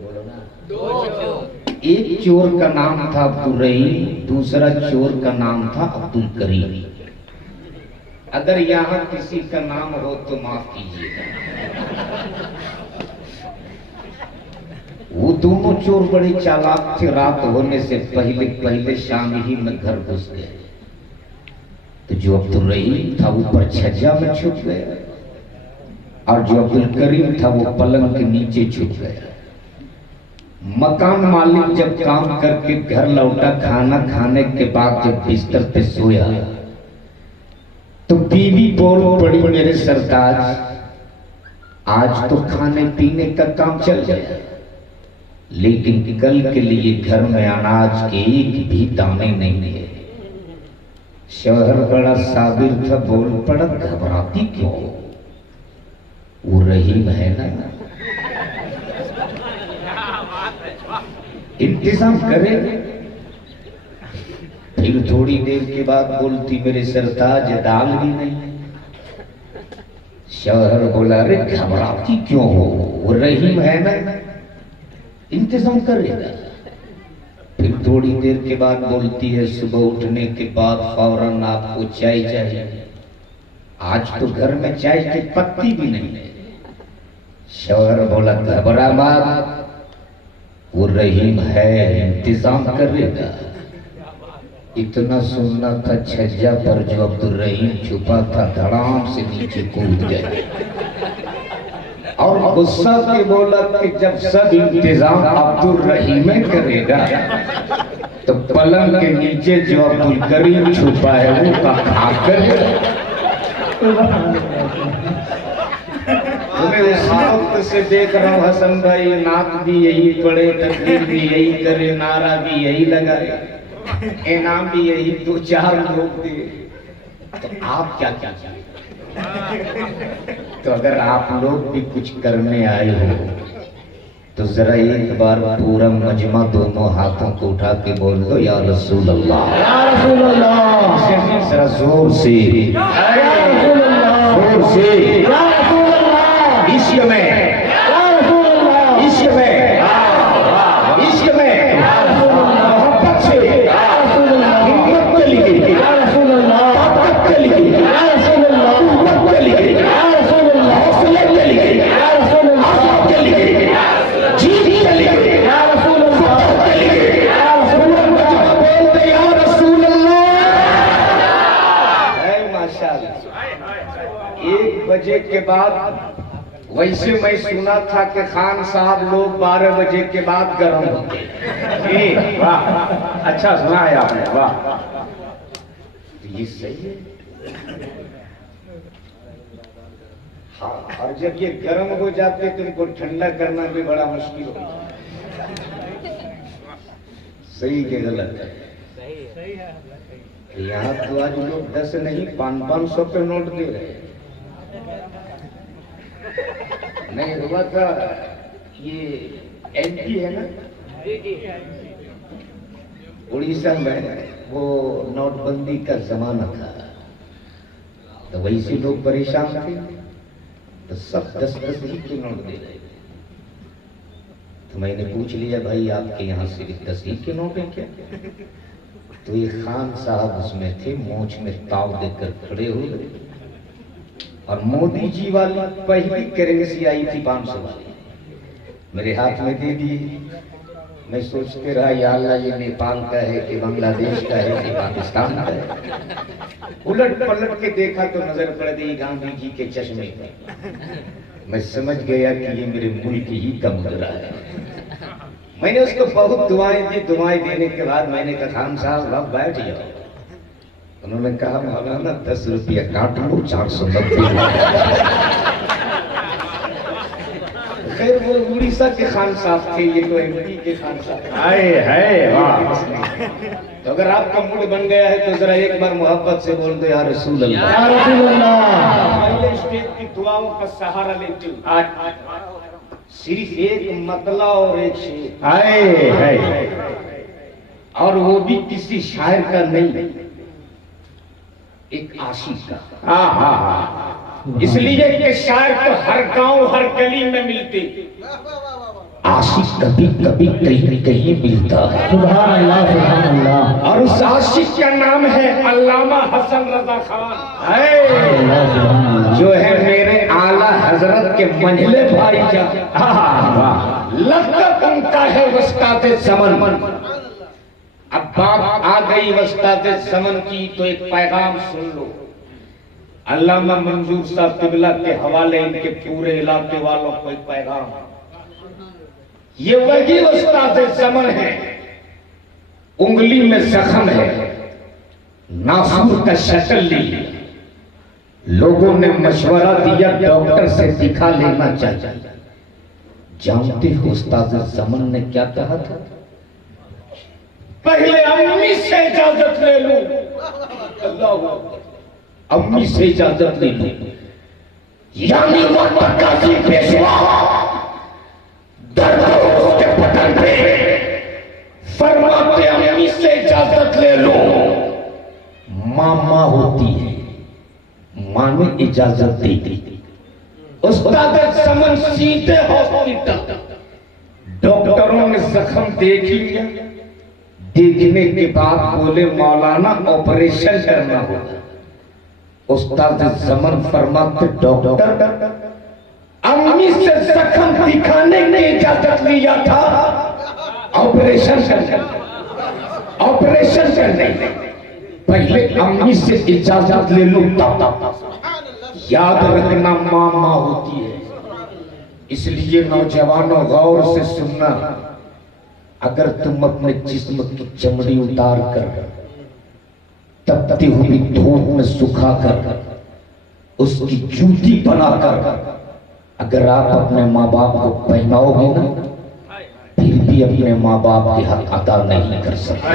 बोलो ना। एक चोर का नाम था अब्दुल रहीम, दूसरा चोर का नाम था अब्दुल करीम। अगर यहाँ किसी का नाम हो तो माफ कीजिएगा। वो दोनों चोर बड़े चालाक थे। रात होने से पहले पहले शाम ही में घर घुस गए। तो जो अब्दुल रहीम था ऊपर छज्जा में छुप गया और जो अब्दुल करीम था वो पलंग के नीचे छुप गया। मकान मालिक जब काम करके घर लौटा, खाना खाने के बाद जब बिस्तर पे सोया तो बीवी बोल पड़ी, मेरे सरताज आज तो खाने पीने का काम चल गया, लेकिन कल के लिए घर में अनाज के एक भी दाने नहीं है। शौहर बड़ा साबिर था, बोल पड़ा घबराती क्यों, वो रहीम है ना, इंतजाम करे। फिर थोड़ी देर के बाद बोलती, मेरे सरताज दाल भी नहीं। शौहर बोला, अरे घबराती क्यों हो, वो रहीम है ना, इंतजाम करेगा। फिर थोड़ी देर के बाद बोलती है, सुबह उठने के बाद फौरन आपको चाय चाहिए, आज तो घर में चाय की पत्ती भी नहीं है। शौहर बोला, घबरा मत, वो रहीम है, इंतजाम करेगा। इतना सुनना था, छज्जा पर जो अब्दुल रहीम छुपा था धड़ाम से नीचे कूद गया और गुस्सा के बोला कि जब सब इंतजाम अब्दुल रहीम करेगा तो पलंग के नीचे जो अब्दुल करीम छुपा है वो का खाकर मैं से देख रहा हूँ हसन भाई, नाक भी यही पड़े, तकबीर भी यही करे, नारा भी यही लगाए, इनाम भी यही 2-4 लोग दे, तो आप क्या क्या तो अगर आप लोग भी कुछ करने आए हो तो जरा एक बार पूरा मजमा दोनों हाथों को उठा के बोल दो, या रसूल अल्लाह, या रसूल अल्लाह, जरा जोर से, जोर से, इश्क में, इश्क में, इश्क में, मोहब्बत से, हिम्मत के लिए, ताकत के लिए, कुव्वत के लिए, हौसले के लिए, आजाद के लिए, जीत के लिए, फतह के लिए, बोलते या रसूल अल्लाह। माशाअल्लाह। 1 बजे के बाद, वैसे मैं सुना था कि खान साहब लोग 12 बजे के बाद गर्म होते। वाह, अच्छा सुना है आपने, वाह, ये सही है। हाँ, और जब ये गर्म हो जाते तो इनको ठंडा करना भी बड़ा मुश्किल होता है। सही के गलत है। यहाँ तो आज लोग 10 नहीं 500-500 के नोट दे रहे हैं। नहीं हुआ था, ये एमपी है ना, उड़ीसा में, वो नोटबंदी का जमाना था, तो वैसे लोग परेशान थे तो सब 10-10 ही के नोट दे रहे। तो मैंने पूछ लिया, भाई आपके यहाँ सिर्फ 10 ही के नोट हैं क्या? तो ये खान साहब उसमें थे, मोछ में ताव देकर खड़े हुए, और मोदी जी वाली पहली करेंसी आई थी 500 वाली, मेरे हाथ में दे दी। मैं सोचते रहा, या अल्लाह ये नेपाल का है कि बांग्लादेश का है कि पाकिस्तान का है। उलट पलट के देखा तो नजर पड़ गई गांधी जी के चश्मे पर। मैं समझ गया कि ये मेरे मुल्क ही का मुद्रा है। मैंने उसको बहुत दुआएं दी। दुआएं देने के बाद मैंने कहा, खान साहब अब बैठ जाओ। उन्होंने कहा, मौलाना 10 रुपया काट लो, 490। खैर वो उड़ीसा के खान साहब थे, ये तो एमपी के खान साहब। आए है वाह। तो अगर आपका मूड बन गया है तो जरा एक बार मोहब्बत से बोल दो, या रसूल अल्लाह, या रसूल अल्लाह। पहले स्टेज की दुआओं का सहारा लेते हुए सिर्फ एक मतला और एक शेर, आए है, और वो भी किसी शायर का नहीं, एक आशिक का। इसलिए कि शायर तो हर गांव हर गली में मिलते, आशिक कभी कभी कहीं कहीं मिलता है। सुभान अल्लाह सुभान अल्लाह। और उस आशिक का नाम है अल्लामा हसन रजा खान, जो है मेरे आला हजरत के मंझले भाई का। लक़ब उनका है वस्ताद ज़मन। अब बात आ गई वस्ताद ज़मन की तो एक पैगाम सुन लो। अल्लामा मंजूर साहब क़िबला के हवाले इनके पूरे इलाके वालों को एक पैगाम। ये वही वस्ताद ज़मन है, उंगली में जख्म है, नासूर का शक्ल ली, लोगों ने मशवरा दिया डॉक्टर से दिखा लेना चाहिए। जानते हो उस्ताद ज़मन ने क्या कहा था? पहले अम्मी से इजाजत ले लूं, अल्लाह, अम्मी से इजाजत ले लूं, यानी काजी पेशवा दर्द उसके बदन पे फरमाते अम्मी से इजाजत ले लो। मामा होती है, मां ने इजाजत दे दी। उस्ताद ज़मन सीधे हॉस्पिटल, डॉक्टरों ने जख्म देख लिया, देखने के बाद बोले मौलाना ऑपरेशन करना होगा। उस्ताद ज़मन फरमाते डॉक्टर अम्मी से जख्म दिखाने की इजाजत लिया था, ऑपरेशन करने पहले अम्मी से इजाजत ले लो तब। याद रखना मामा होती है, इसलिए नौजवानों गौर से सुनना। अगर तुम अपने जिस्म की चमड़ी उतार कर तपती हुई धूप में सुखा कर उसकी जूती बनाकर अगर आप अपने माँ बाप को पहनाओगे ना, फिर भी अपने माँ बाप के हक अदा नहीं कर सकते।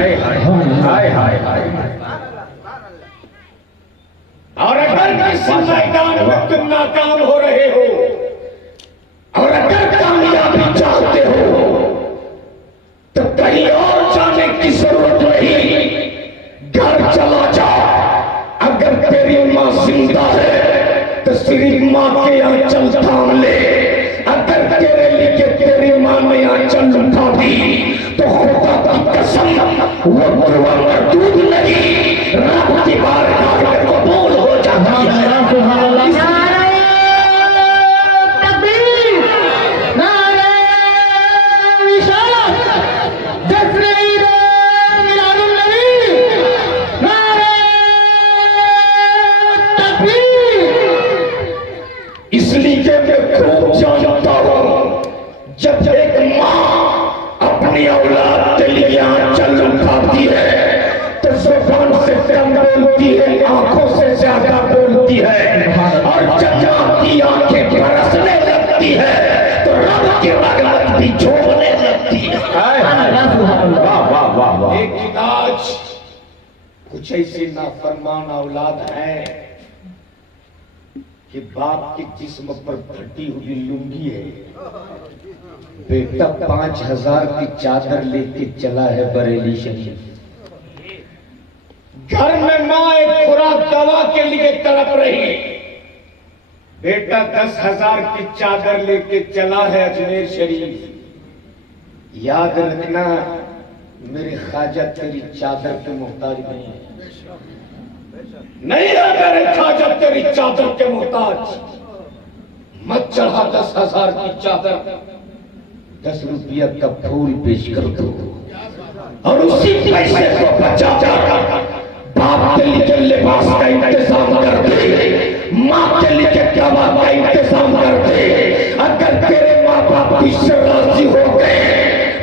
और अगर किसी मैदान में तुम नाकाम हो रहे हो और अगर कामयाबी चाहते हो तो कहीं और जाने की जरूरत नहीं, घर चला जा। अगर तेरी माँ जिंदा है तो सिर्फ माँ के आंचल थाम ले। अगर तेरे लिए तेरी माँ ने आंचल उठा दी तो खुदा की कसम वो दुआ मरदूद नहीं, रब की बारगाह में कबूल हो जाता है। इसलिए मैं खूब जानता हूं, जब एक माँ अपनी औलाद के लिए आंचल उठाती है तो जुबान से कम बोलती है, आंखों से ज्यादा बोलती है। और जब आपकी आंखें बरसने लगती है तो रब की रहमत भी झोंकने लगती है। वाह वाह वाह वाह। लेकिन आज कुछ ऐसी नाफरमान औलाद है कि बाप के जिस्म पर फटी हुई लुंगी है, बेटा 5000 की चादर लेके चला है बरेली शरीफ। घर में माँ एक खुराक दवा के लिए तड़प रही, बेटा 10,000 की चादर लेके चला है अजमेर शरीफ। याद रखना मेरे ख्वाजा तेरी चादर के मोहताज नहीं है, नहीं है मेरे ख्वाजा तेरी चादर के मोहताज। मत चढ़ा 10,000 की चादर, 10 रुपया का फूल पेश कर दो और उसी पैसे को बचा बाप के लिए लिबास का इंतजाम कर दे, माँ के लिए दवा का इंतजाम कर दे। अगर तेरे माँ बाप इससे राजी हो गए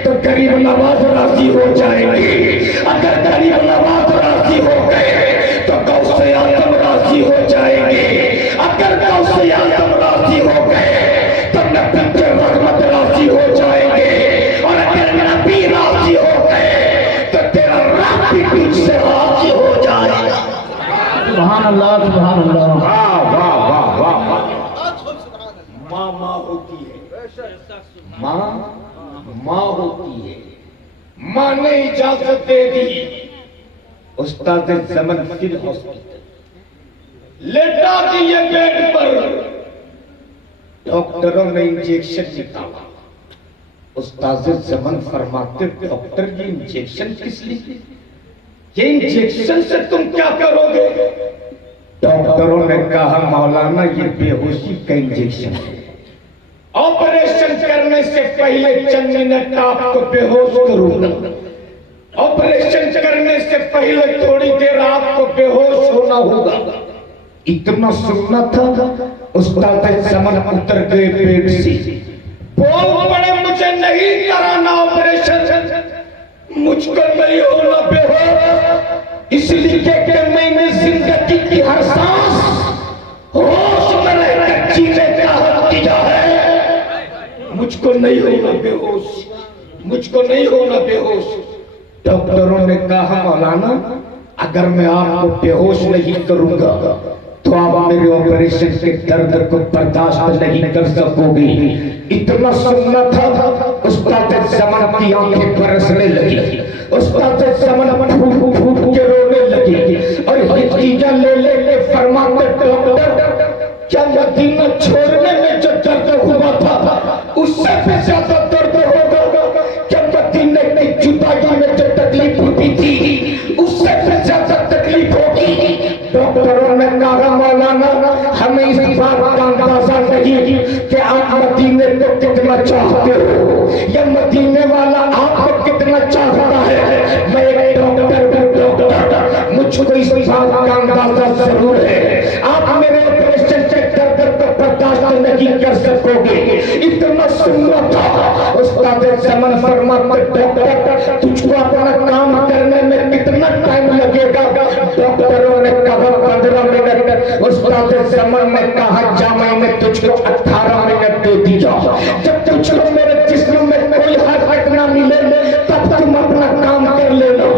तो गरीब नवाज राजी हो जाएंगे। अगर गरीब नवाज राजी हो गए तो गौसे आजम राजी हो जाएंगे। अगर गौसे आजम राजी हो गए तो नबी रहमत राजी हो जाएंगे। और अगर नबी राजी हो गए तो तेरा रब भी तुझसे राजी हो जाएगा। सुभान अल्लाह सुभान अल्लाह। वाह वाह वाह वाह। माँ माँ होती है, माँ होती है। माँ ने इजाजत दे दी, उस्ताद ज़मन फिर हॉस्पिटल लेटा दिए बेड पर। डॉक्टरों ने इंजेक्शन निकाला। उस्ताद ज़मान फरमाते डॉक्टर ये इंजेक्शन किस लिए, ये इंजेक्शन से तुम क्या करोगे? डॉक्टरों ने कहा मौलाना ये बेहोशी का इंजेक्शन है, ऑपरेशन करने से पहले चंद मिनट आपको बेहोश करूंगा, ऑपरेशन करने से पहले थोड़ी देर आपको बेहोश होना होगा। इतना सुनना था उस्ताद ज़मान उतर गए पेट से, बोल पड़े मुझे नहीं कराना ऑपरेशन, मुझको नहीं होना बेहोश, इसलिए कि मैंने जिंदगी की हर सांस होश में रहकर जीने का हक किया है, मुझको नहीं होना बेहोश, मुझको नहीं होना बेहोश। डॉक्टरों ने कहा मौलाना अगर मैं आपको बेहोश नहीं करूंगा तो आप मेरे ऑपरेशन के दर्द को बर्दाश्त नहीं कर सकोगे। इतना सुनना था उस्ताद ज़मान की आंखें बरसने लगी, उस्ताद ज़मान फूट फूट के रोने लगी और हिचकियां ले ले फरमाते डॉक्टर क्या मदीना छोड़ने में जो दर्द हुआ था उससे भी ज्यादा दर्द होगा, क्या मदीने की जुदाई में जो तकलीफ होती थी उससे भी ज्यादा तकलीफ होगी। डॉक्टरों ने कहा मौलाना हमें इस बात का अंदाजा नहीं कि आप मदीने को कितना चाहते हो या मदीने वाला आपको कितना चाहता है। मैं एक डॉक्टर मुझको इस बात का अंदाजा जरूर है, आप मेरे ऑपरेशन के दर्द को बर्दाश्त नहीं कर सकोगे। इतना सुनना था उस्ताद ज़मान फरमाते डॉक्टर तुझको अपना काम करने में कितना टाइम लगेगा? डॉक्टरों ने कहा 15 मिनट। उस्ताद ज़मान ने कहा जा मैंने तुझको 18 मिनट दे दिया, जब तुझको मेरे जिस्म में कोई हरकत ना मिले तब तुम अपना काम कर लेना।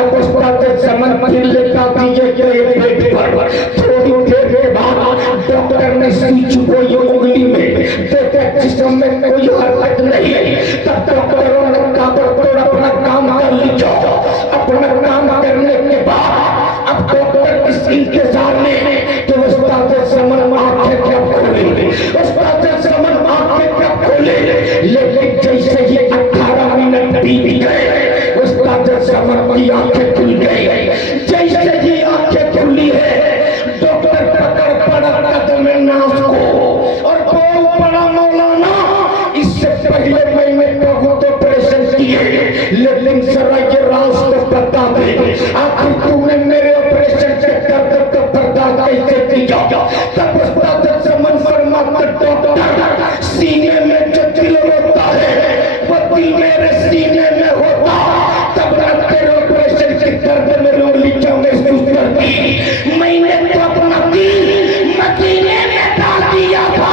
अब उस्ताद ज़मान फिर लेटा दिए पेट पर। थोड़ी देर के बाद डॉक्टर ने सुई चुभोई उंगली में, देखा जिस्म में कोई हरकत नहीं, तब डॉक्टरों ने कहा अपना काम कर लीजिए। अपना काम करने के बाद अब डॉक्टर इस इंतजार में कि उस्ताद ज़मान आंखें क्या खोले, उस्ताद ज़मान आंखें क्या खोले, लेकिन जैसे ही 18 मिनट बीत गए उस्ताद ज़मान की आंखें खुल गई। जैसे ही आंखें खुली है डॉक्टर पकड़ पड़ा कदम नाश को और बोल पड़ा मौलाना इससे पहले मैंने बहुत ऑपरेशन किए लेकिन जरा ये राज तो बता दे आखिर तूने मेरे ऑपरेशन के दर्द को बर्दाश्त कैसे किया? तब उस्ताद ज़मान फरमाते डॉक्टर सीने में जो दिल होता है वो दिल मेरे सीने में होता, तब तेरे ऑपरेशन के दर्द में उंगली क्यों महसूस करती? मैंने तो अपना दिल मदीने में डाल दिया था।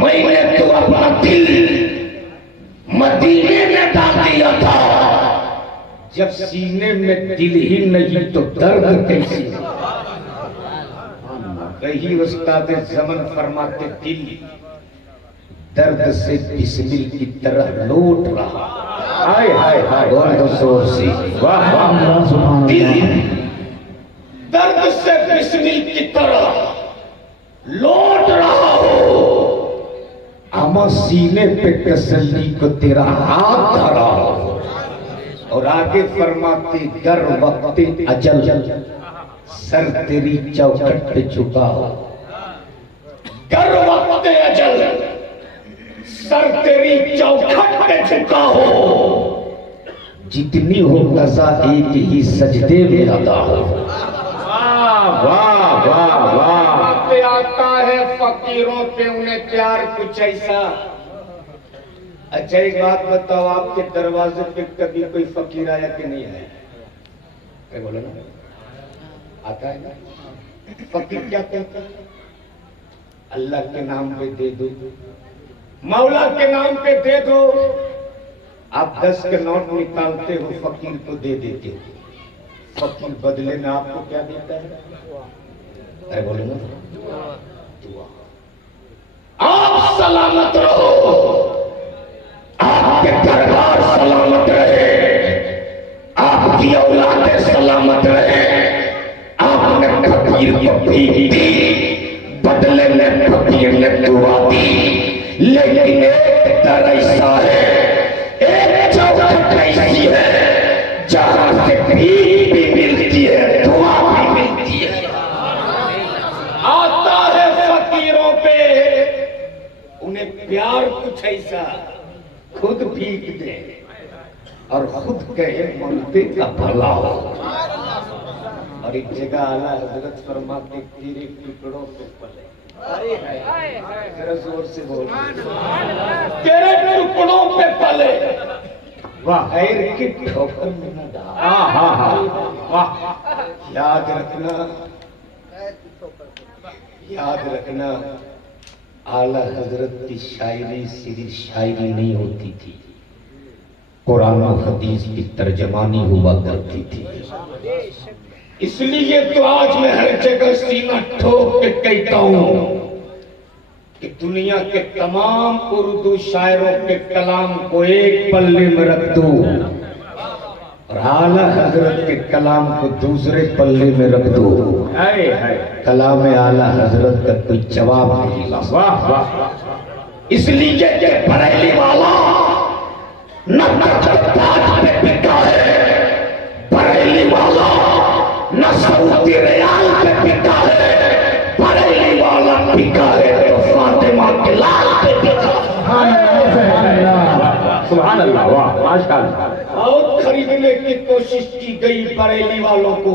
मैंने तो अपना दिल मदीने में डाल दिया था। जब सीने में दिल ही नहीं तो दर्द कैसे? वही उस्ताद ज़मान फरमाते दिल दर्द से बिस्मिल की तरह लौट रहा। हाय हाय हाय जोर से वाह वाह। दिल दर्द से बिस्मिल की तरह लौट रहा हो, अमा सीने पे तसल्ली को तेरा हाथ धरा हो। और आगे फरमाते गर वक्ते अजल सर तेरी चौखट पे झुका हो, गर वक्ते अजल सर तेरी चौखट पे झुका हो, जितनी हो कज़ा एक ही सजदे में अदा हो। वाह वाह वाह वाह। पे आता है फकीरों पे उन्हें प्यार कुछ ऐसा। अच्छा एक बात बताओ, आपके दरवाजे पे कभी कोई फकीर आया कि नहीं आया? क्या बोलो ना, आता है ना? फकीर क्या कहता है? अल्लाह के नाम पे दे दो, मौला के नाम पे दे दो। आप 10 के नोट निकालते हो फकीर को दे देते हो, फकीर बदले में आपको क्या देता है? अरे बोलो ना, दुआ। आप सलामत रहो, आप फकीर को भीख दी, बदले में फकीर ने दुआ दी। लेकिन एक दर ऐसा है, एक चौखट ऐसी है जहां से भीख भी मिलती है, दुआ भी मिलती है। आता है फकीरों पे, उन्हें प्यार कुछ ऐसा, खुद भीख दे और खुद कहे ममते का भला हो। और एक जगह आला हजरत फरमाते तेरे टुकड़ों पे पले, जरा जोर से बोल, तेरे टुकड़ों पे पले, खैर की ठोकर में न डाल। याद रखना, याद रखना, आला हजरत की शायरी सिर्फ शायरी नहीं होती थी, कुरान और हदीस की तर्जमानी हुआ करती थी। इसलिए तो आज मैं हर जगह सीना ठोक के कहता हूं कि दुनिया के तमाम उर्दू शायरों के कलाम को एक पल्ले में रख दो और आला हजरत के कलाम को दूसरे पल्ले में रख दो, कलाम आला हजरत का कोई जवाब नहीं ला। वाह वाह। इसलिए कि बरेली वाला न ताज पे बिका है, बरेली वाला न सऊदी रियाल पे बिका है, बरेली वाला बिका है तो फातिमा के लाल पे बिका। सुभान अल्लाह, वाह माशाअल्लाह। बहुत खरीदने की कोशिश की गई बरेली वालों को,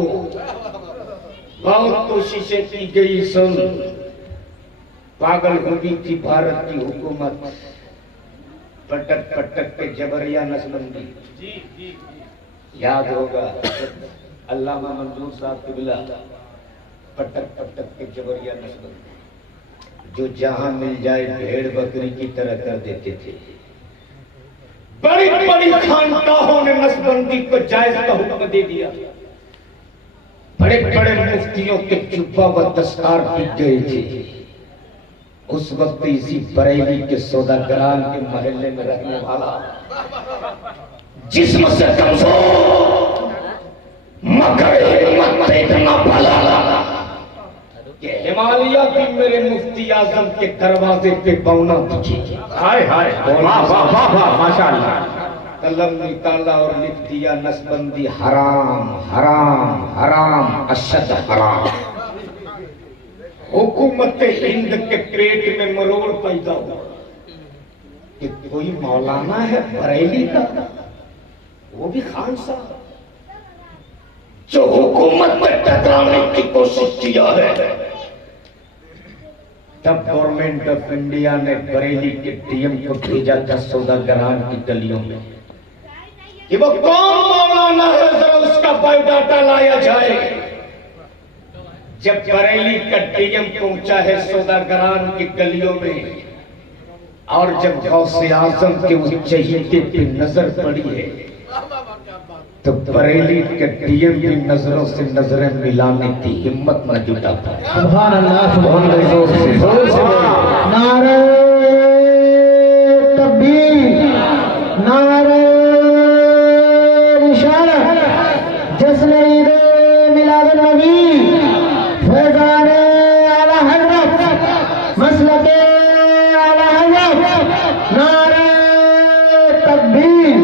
बहुत कोशिशें की गई। सुन, पागल हो गई थी भारत की हुकूमत, पटक पटक के जबरिया नसबंदी। याद होगा अल्लामा मंजूर साहब के बिला, पटक पटक के जबरिया नसबंदी, जो जहां मिल जाए भेड़ बकरी की तरह कर देते थे। बड़ी बड़ी खानकाहों ने नसबंदी को जायज का हुक्म दे दिया। बड़े बड़े मुफ्तियों के जुब्बा व दस्तार बिक गए थे। उस वक्त इसी बरेली के सौदागरान के महल्ले में रहने वाला, जिस्म से कमजोर मगर हिम्मत से इतना भला कि हिमालय भी मेरे मुफ्ती आजम के दरवाजे पे पौना दिखे। हाय हाय, वाह वाह वाह वाह माशाअल्लाह। कलम निकाला और लिख दिया नसबंदी हराम हराम हराम अशद हराम। हुकूमत हिंद के पेट में मरोड़ पैदा हुआ कि कोई मौलाना है बरेली का, वो भी खान साहब, जो हुकूमत में टकराने की कोशिश किया है। तब गवर्नमेंट ऑफ इंडिया ने बरेली के डीएम को भेजा था सौदागरान की गलियों में कि वो कौन मौलाना है, जरा उसका बायोडाटा लाया जाए। जब बरेली का डीएम पहुंचा है सौदागरान की गलियों में, और जब गौसे आजम के उस चहीते पे नजर पड़ी है, तो बरेली के डीएम की नजरों से नजरें मिलाने की हिम्मत न जुटा पाया। सुभान अल्लाह, सुभान अल्लाह। नारे तकबीर, नारे रिसालत, जश्न ईद मिलाद नबी, फैज़ान आला हज़रत, मसलक आला हज़रत, नारे तकबीर।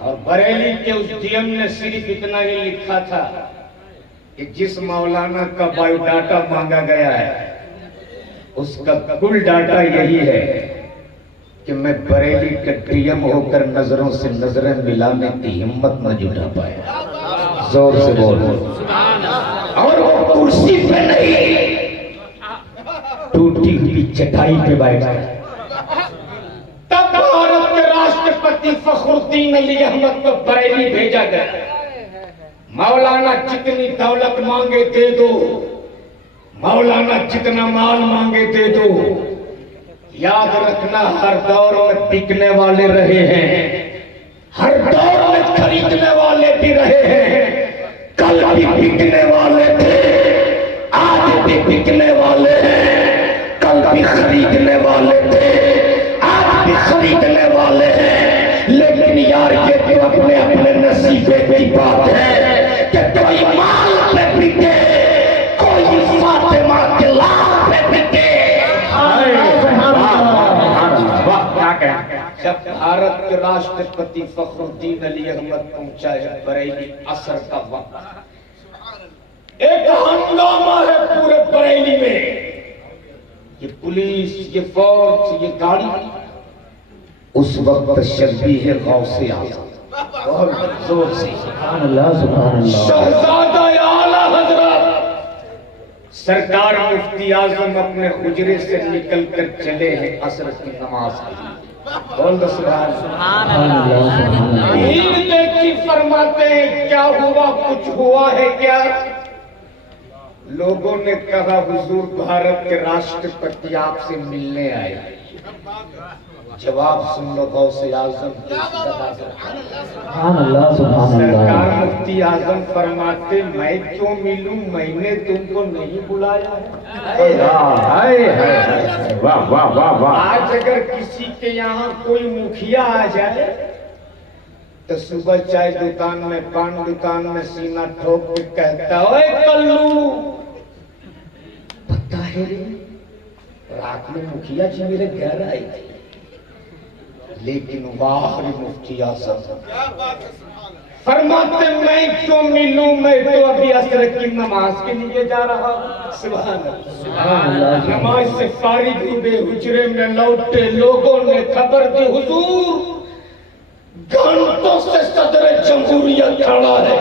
और बरेली के उस डीएम ने सिर्फ इतना ही लिखा था कि जिस मौलाना का बायोडाटा मांगा गया है उसका कुल डाटा यही है कि मैं बरेली का डीएम होकर नजरों से नजरें मिलाने की हिम्मत न जुटा पाया। जोर से बोल। और वो कुर्सी पे नहीं, टूटी हुई चटाई पे बैठा। तब भारत के राष्ट्रपति फखरुद्दीन अली अहमद को बरेली भेजा गया। मौलाना जितनी दौलत मांगे दे दो, मौलाना जितना माल मांगे दे दो। याद रखना, हर दौर में बिकने वाले रहे हैं, हर दौर में खरीदने वाले भी रहे हैं। कल भी बिकने वाले थे, आज भी बिकने वाले हैं, कल भी खरीदने वाले थे, आज भी खरीदने वाले हैं। लेकिन यार ये तो अपने अपने नसीबे की बात है कि कोई माल पे बिके, जब भारत के राष्ट्रपति फखरुद्दीन अली अहमद पहुंचाए बरेली असर का वक्त, एक हंगामा है पूरे बरेली में। ये पुलिस, ये फौज, ये गाड़ी, उस वक्त शबीह गौसे आज़म बहुत जोर से सुभान अल्लाह, सुभान अल्लाह। शहजादा आला हजरत सरकार मुफ्ती आजम अपने हुजरे से निकल कर चले हैं असर की नमाज के लिए। बोल दो सुभान अल्लाह। भीड़ देखी फरमाते हैं क्या हुआ, कुछ हुआ है क्या? लोगों ने कहा हुजूर भारत के राष्ट्रपति आपसे मिलने आए। जवाब सुन लो गौसे आजम। सुभान अल्लाह, सुभान सरकार अल्लाह। मुफ्ती आजम फरमाते मैं क्यों मिलूं, मैंने तुमको नहीं बुलाया है। वाह वाह वाह वाह। आज अगर किसी के यहाँ कोई मुखिया आ जाए तो सुबह चाय दुकान में, पान दुकान में सीना ठोक के कहता ओए कल्लू, पता है रात में मुखिया जी मेरे घर आई थी, लेकिन वाह मुफ्ती आजम फरमाते मैं क्यों मिलूं, मैं तो अभी असर की नमाज के लिए जा रहा हूं। सुभान अल्लाह। नमाज से फारिग हुए हुजरे में लौटे लोगों ने खबर दी हुजूर घंटों से सदर जमहूरियत खड़ा है,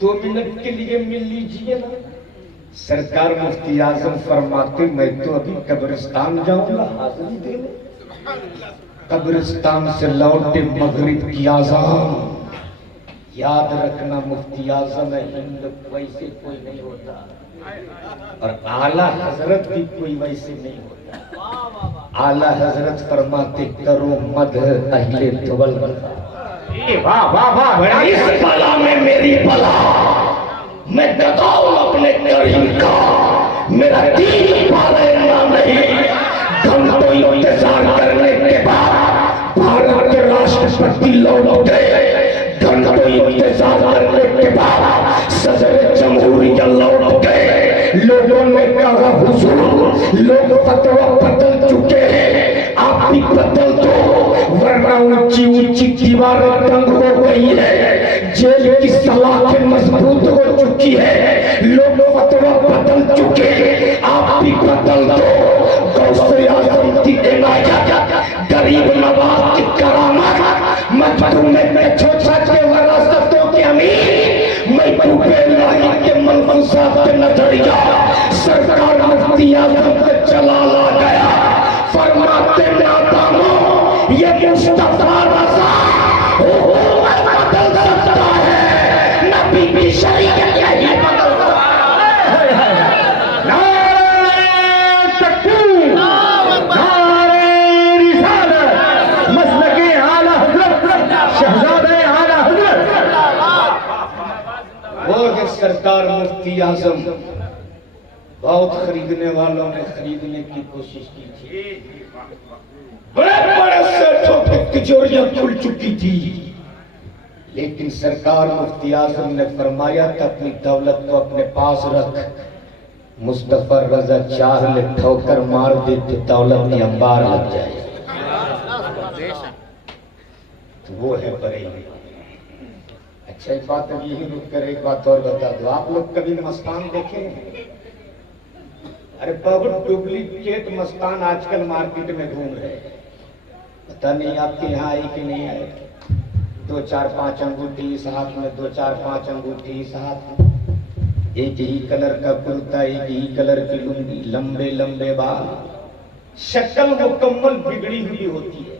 2 मिनट के लिए मिल लीजिए ना। सरकार मुफ्ती आजम फरमाते मैं तो अभी कब्रिस्तान जाऊंगा हाजिरी देने। कब्रिस्तान से लौटे मगरिब की आजान। याद रखना मुफ्ती आजम हिंद वैसे कोई नहीं होता और आला हजरत भी कोई वैसे नहीं होता। आला हजरत फरमाते करो मद अहले दुवल। वाह वाह वाह। इस बला में मेरी बला, मैं बताऊं अपने करीम का, मेरा दीन पालना नहीं। घंटों इंतजार करने के बाद भारत के राष्ट्रपति लौट गए। घंटों इंतजार करने के बाद सदर जमहूरियत लौट गए। लोगों ने कहा हुजूर लोग फतवा बदल चुके हैं, आप भी बदल दो वरना ऊंची ऊंची दीवारें तंग हो गई है, जेल की सलाखें मजबूत हो चुकी है, लोग फतवा बदल चुके हैं, आप भी बदल दो। गौसे आजम की इनायत, गरीब नवाज की करामत, मजदूर में छोटा के वरासतों के अमीर, मैं भूपे लाही के मनफूसा पे नजरिया सरकार मुफ्ती आजम पे चला ला गया। फरमाते नादामो ये मुस्तफा रज़ा हुकूमत बदल सकता है, नबी की शरीयत नहीं बदल सरकार मुफ्ती आजम। बहुत खरीदने वालों ने खरीदने की कोशिश की थी, बड़े बड़े सेठों की तिजोरियां खुल चुकी थी, लेकिन सरकार मुफ्ती आजम ने फरमाया कि अपनी दौलत को अपने पास रख। मुस्तफा रजा चाह ले ठोकर मार दे तो दौलत की अंबार लग जाए। तो वो है बरेली। अच्छा एक बात अब यही रुक कर एक बात और बता दो, आप लोग कभी मस्तान देखे? अरे बहुत डुप्लीकेट मस्तान आजकल मार्केट में घूम रहे हैं, पता नहीं आपके यहाँ आई कि नहीं आई। 2-4-5 अंगूठी इस हाथ में, 2-4-5 अंगूठी इस हाथ में, एक ही कलर का कुर्ता, एक ही कलर की लुंगी, लंबे लंबे बाल, शक्ल मुकम्मल बिगड़ी हुई होती है।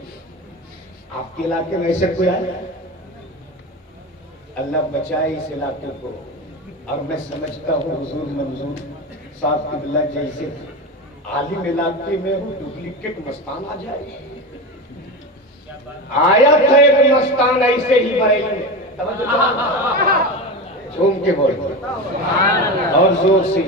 आपके इलाके में ऐसे कोई आया? अल्लाह बचाए इस इलाके को। और मैं समझता हूँ हुजूर मंजूर साहब किबला जैसे आलिम इलाके में हो डुप्लीकेट मस्तान आ जाए। आया था एक मस्तान ऐसे ही बरेली में, झूम के बोल और जोर से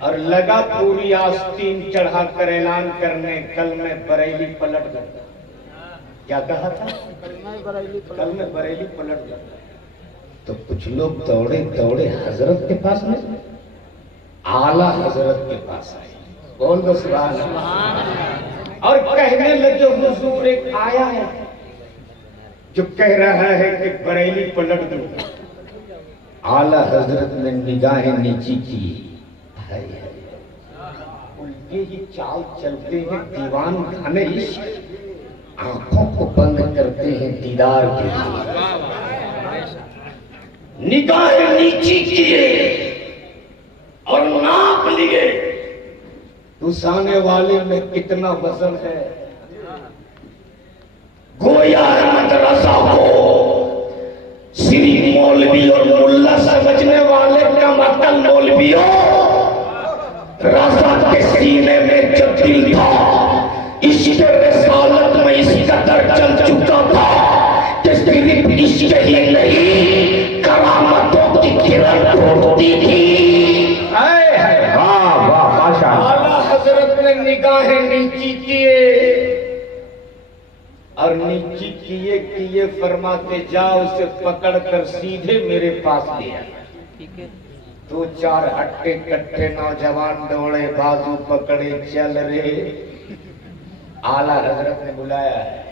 और लगा पूरी आस्तीन चढ़ा कर ऐलान करने, कल मैं बरेली पलट गया। क्या कहा था? कल मैं बरेली पलट गया। तो कुछ लोग दौड़े दौड़े हजरत के पास में, आला हजरत के पास आए। बोल दो सुभान अल्लाह। और कहने लगे हुजूर एक आया है जो कह रहा है कि बरेली पलट दो। आला हजरत ने निगाहें नीची की, उल्टे ही चाल चलते हैं दीवान खाने इश्क, आंखों को बंद करते हैं दीदार के लिए। निगाहें नीची किए और नाप लिए उस आने वाले में कितना वजन है। गोया अहमद रजा को श्री मौलवी और मुल्ला समझने वाले का मतलब मौलवियों, रजा के सीने में जो दिल था इश्क़ रिसालत में इस कदर चल चुका था कि सिर्फ इश्क़ ही नहीं करामतों की किरण फूटती थी। वाह वाह माशाअल्लाह। आला हजरत ने निगाहें नीची किए और नीची किए किए फरमाते जाओ उसे पकड़कर सीधे मेरे पास ले आया। दो चार हट्टे कट्टे नौजवान दौड़े बाजू पकड़े चल रहे। आला हजरत ने बुलाया है,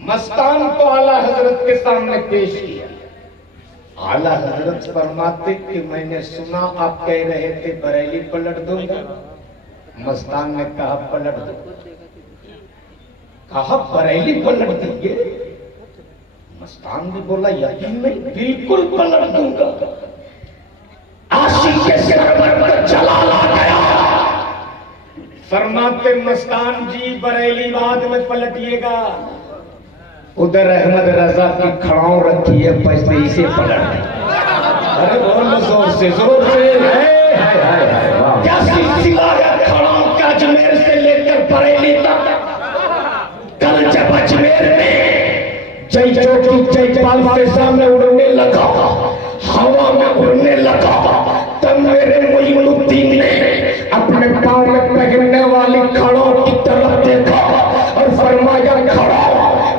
मस्तान को आला हजरत के सामने पेश किया। आला हजरत फरमाते कि मैंने सुना आप कह रहे थे बरेली पलट दूंगा। मस्तान ने कहा पलट दो। कहा बरेली पलट देंगे? मस्तान ने बोला यकीन नहीं, बिल्कुल पलट दूंगा। आशिक के सरवर पर जलाल आ गया। फरमाते मस्तान जी बरेली बाद में पलटिएगा। उधर अहमद रजा की खड़ाऊ रखी है, पैसे इसे पलट। अरे बोल जोर से जोर से। क्या सिलसिला है खड़ाऊ का, अजमेर से लेकर बरेली तक। कल जब अजमेर में जय चौकी जयपाल के सामने उड़ने लगा, हवा में उड़ने लगा, तब मेरे मोइनुद्दीन ने अपने पांव में पहनने वाली खड़ों की तरफ देखा और फरमाया खड़ों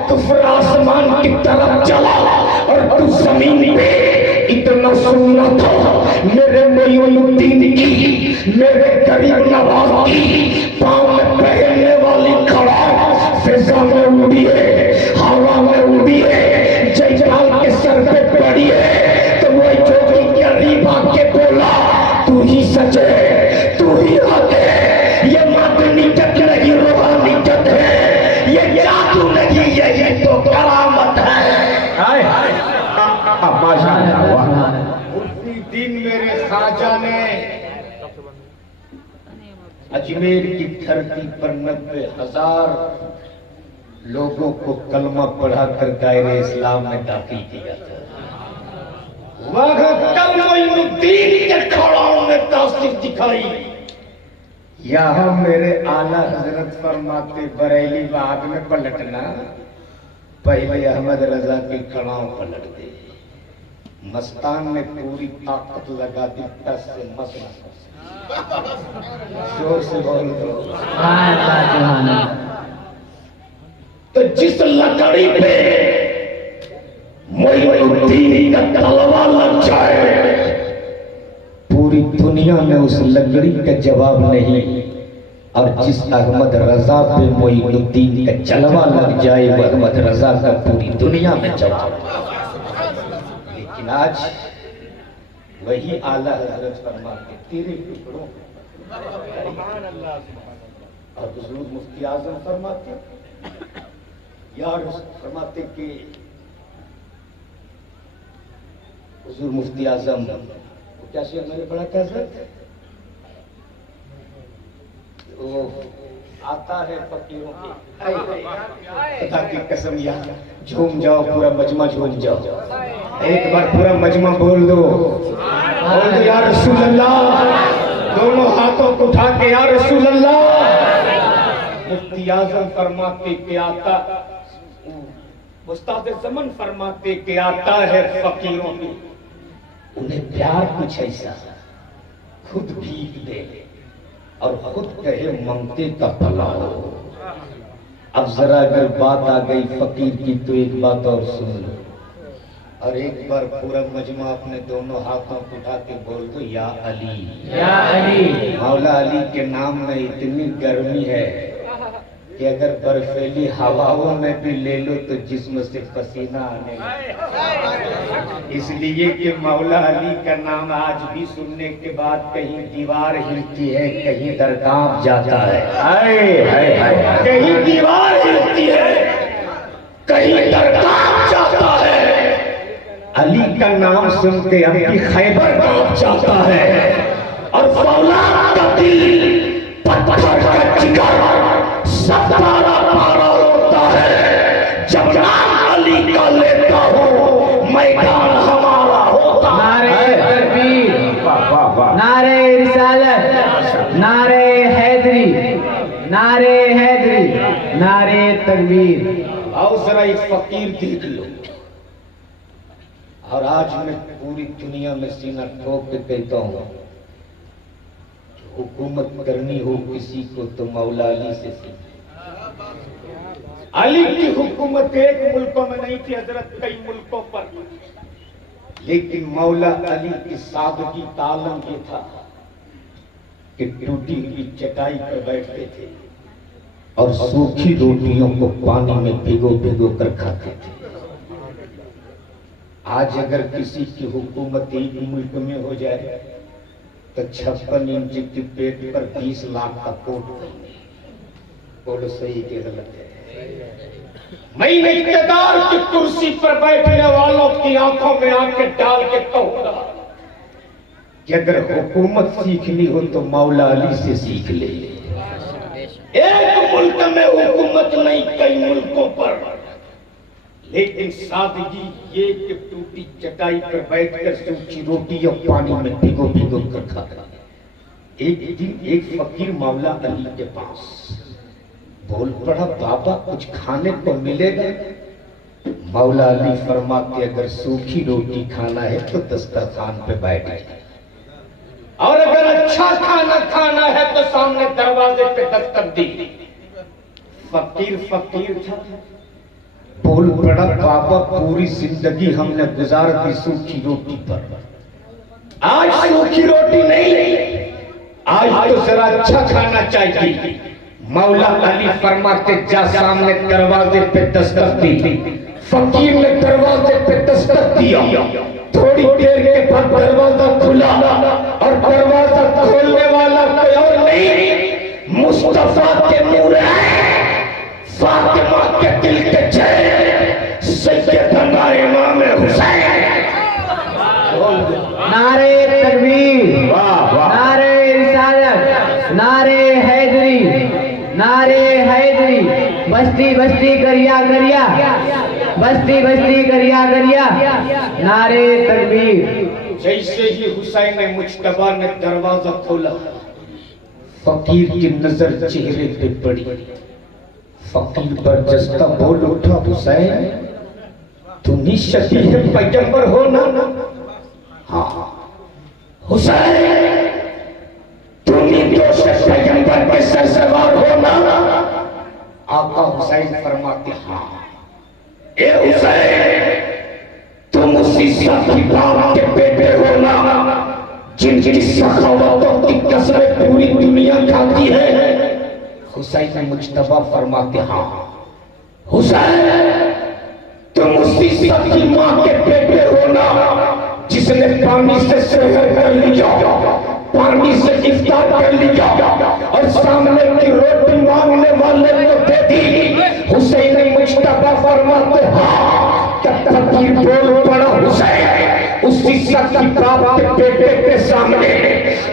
तू फिर आसमान की तरफ चला और तू जमीन पे इतना सुनना था मेरे मोइनुद्दीन की, मेरे गरीब नवाज की पांव में पहनने वाली खड़ों फिजा में उड़ी है, हवा में उड़ी है, जयपाल के सर पे पड़ी है। तो वो चौकी करीब आके बोला तू ही सच है, तू ही हक है, ये मादनी जत नहीं रूहानी जत है, ये जादू नहीं है, ये तो करामत है। माशाअल्लाह। उसी दिन मेरे खाजा ने अजमेर की धरती पर 90,000 लोगों को कलमा पढ़ाकर दायरे इस्लाम में दाखिल किया था। वह कल मोइनुद्दीन के खड़ाओं में तासीर दिखाई। यहाँ मेरे आला हजरत फरमाते बरेली बाद में पलटना, पहले अहमद रजा के खड़ाओं पलट दे। मस्तान ने पूरी ताकत लगा दी, टस से मस जोर से बोल दो। तो जिस लकड़ी पे मोइनुद्दीन का तलवा लग जाए, पूरी दुनिया में उस लकड़ी का जवाब नहीं, और जिस अहमद रजा पे मोइनुद्दीन का जलवा लग जाए वो अहमद रजा का पूरी दुनिया में जवाब। लेकिन आज वही आला हजरत फरमाते तेरे टुकड़ों और हुजूर मुफ्ती आजम फरमाते यार फरमाते कि हुजूर मुफ्ती आजम क्या शेर मैंने पढ़ा क्या सर, वो आता है फकीरों की खुदा की कसम यार झूम जाओ पूरा मजमा झूम जाओ, एक बार पूरा मजमा बोल दो या रसूल अल्लाह, दोनों हाथों को उठा के या रसूल अल्लाह। मुफ्ती आजम फरमाते कि आता, उस्ताद ज़मन फरमाते कि आता है फकीरों की, उन्हें प्यार कुछ ऐसा खुद भीग दे और खुद कहे मंगते का भला हो। अब जरा अगर बात आ गई फकीर की तो एक बात और सुन लो, और एक बार पूरा मजमा अपने दोनों हाथों को उठा के बोल दो या अली, या अली। मौला अली के नाम में इतनी गर्मी है कि अगर बर्फीली हवाओं में भी ले लो तो जिस्म से पसीना आने लगे। इसलिए कि मौला अली का नाम आज भी सुनने के बाद कहीं दीवार हिलती है, कहीं दर कांप जाता है। कहीं दीवार हिलती है, कहीं दर कांप जाता है। अली का नाम सुनते अब भी खैबर कांप जाता है और फौलाद का दिल, पत्थर का जिगर सब पारा पारा होता है जब नाम अली का लेता हूँ, मैदान हमारा होता है। नारे तकबीर, नारे रिसालत, नारे हैदरी, नारे हैदरी, नारे तकबीर। आओ जरा एक फकीर देख लो। और आज मैं पूरी दुनिया में सीना ठोक के कहता हूँ, हुकूमत करनी हो किसी को तो मौला अली से सीखो। अली की हुकूमत एक मुल्कों में नहीं थी हजरत, कई मुल्कों पर, लेकिन मौला अली की सादगी तालम ये था कि टूटी हुई चटाई पर बैठते थे और सूखी रोटियों को पानी में भिगो भिगो कर खाते थे। आज अगर किसी की हुकूमत एक मुल्क में हो जाए तो 56 इंच की पेट पर 20 लाख का कोट पहने। बोलो सही के गलत है? मैं इख्तियार की कुर्सी पर बैठने वालों की आंखों में आंखें डाल के कहूंगा कि अगर हुकूमत सीखनी हो तो मौला अली से सीख ले। एक मुल्क में हुकूमत नहीं, कई मुल्कों पर, लेकिन सादगी ये कि टूटी चटाई पर बैठकर सूखी रोटी और पानी में भिगो भिगो कर खाता। एक दिन एक फकीर मौला अली के पास बोल पड़ा, बाबा कुछ खाने को मिलेगा? मौला अली फरमाते, अगर सूखी रोटी खाना है तो दस्तरखान पे बैठ जाए, और अगर अच्छा खाना खाना है तो सामने दरवाजे पे दस्तक दी। फकीर फकीर था, बोल पड़ा, बाबा पूरी जिंदगी हमने गुजार दी सूखी रोटी पर, आज सूखी रोटी नहीं, आज तो जरा अच्छा खाना चाहिए। मौला अली फरमाते, जा सामने दरवाजे पे दस्तक दी। फकीर ने दरवाजे पे दस्तक दिया, थोड़ी देर के बाद दरवाजा खुला और दरवाजा खोलने वाला कोई और नहीं, मुस्तफा के नूर है, फातिमा के दिल के चैन, सैयदना इमाम हुसैन। नारे तकबीर, नारे रिसालत, नारे हैदरी, नारे हैदरी। बस्ती बस्ती करिया करिया, बस्ती बस्ती करिया करिया, नारे तकबीर। जैसे ही हुसैन मुज्तबा ने दरवाजा खोला, फकीर की नजर चेहरे पे पड़ी। फकीर बर्जस्ता बोल उठा, हुसैन तुम ही शफी है पैगंबर हो ना? हाँ। हुसैन तुम ही तो पैगंबर के सरसवार हो ना? आका हुसैन फरमाते, हाँ। ए हुसैन तुम उसी सफी बाप के बेटे हो ना, जिनकी सखावतों की कसरत पूरी दुनिया खाती है? हुसैन मुज्तबा फरमाते, हाँ। हुसैन तुम उसी सखी माँ के बेटे हो ना, जिसने पानी से सेहर कर लिया, पानी से इफ्तार कर लिया और सामने की रोटी मांगने वाले को दे दी। हुसैन मुज्तबा फरमाते, हाँ। फकीर बोल पड़ा, हुसैन उसी सखी बाप के बेटे के सामने,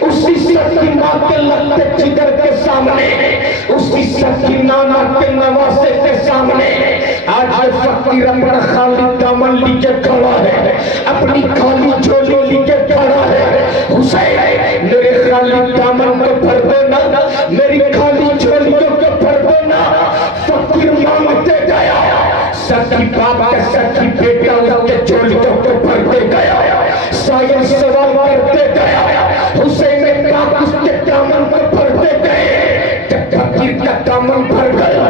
उसी सखी माँ के लगते जिगर के सामने, उसी सखी नाना के नवासे के सामने आज फकीर अपना खाली दामन लेके खड़ा है, अपनी खाली झोली लेके खड़ा है। हुसैन मेरे खाली दामन को भर देना, मेरी खाली झोलियों को भर देना। फकीर मांगते गया, सखी बाप का सखी बेटा उसके झोलियों को भरते गया, शायद सवाल करते गया। हुसैन ने कहा उसके दामन को भरते गए, फकीर का दामन भर गया,